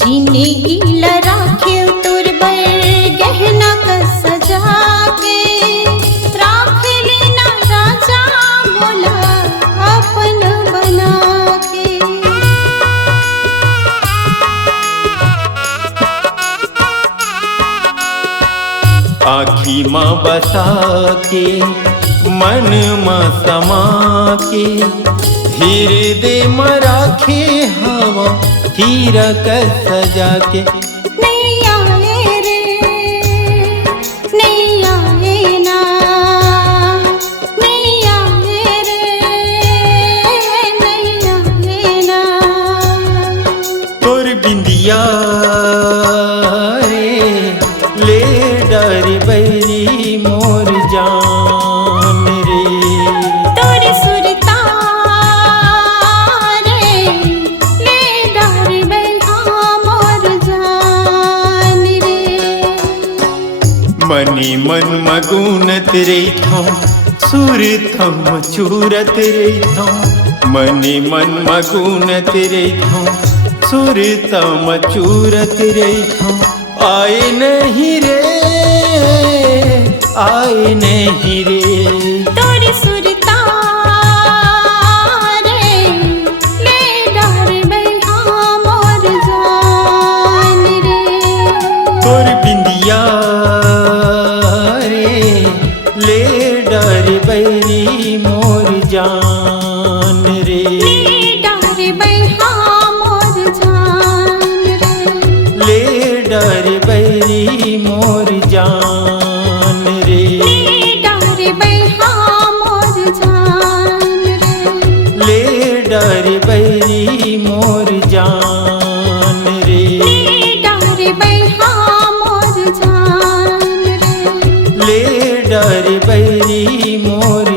जिंदगी लराखे तोर बर गहना का सजा के राख लेना राजा मोला अपन बना के। आँखी माँ बसा के मन माँ समा के हृदय में राखे हवा हीरा कर सजा के। नहीं आए रे नहीं आए ना, नहीं आए रे नहीं आए ना। तोर बिंदिया रे ले डर बैरी मोर जान रे। तोर सुरता रे ले डर बैहा मोर जान रे। मनी मन मगुनत रहिथौं सुर थम चूरत रहिथौं। मनी मन मगुनत रहिथौं सुर थम चूरत रहिथौं। आए नहीं रे आए नहीं रे। तोर सुरता रे ले डर बैहा मोर जान रे। तोर बिंदिया रे ले डर बैरी मोर जान रे। ले डर बैहा मोर जान रे। ले डर बैरी मोर जान रे। ले डर बैहा मोर जान रे। ले डर बैरी मोर जान रे। ले डर बैहा मोर जान रे। ले डर बैरी मोर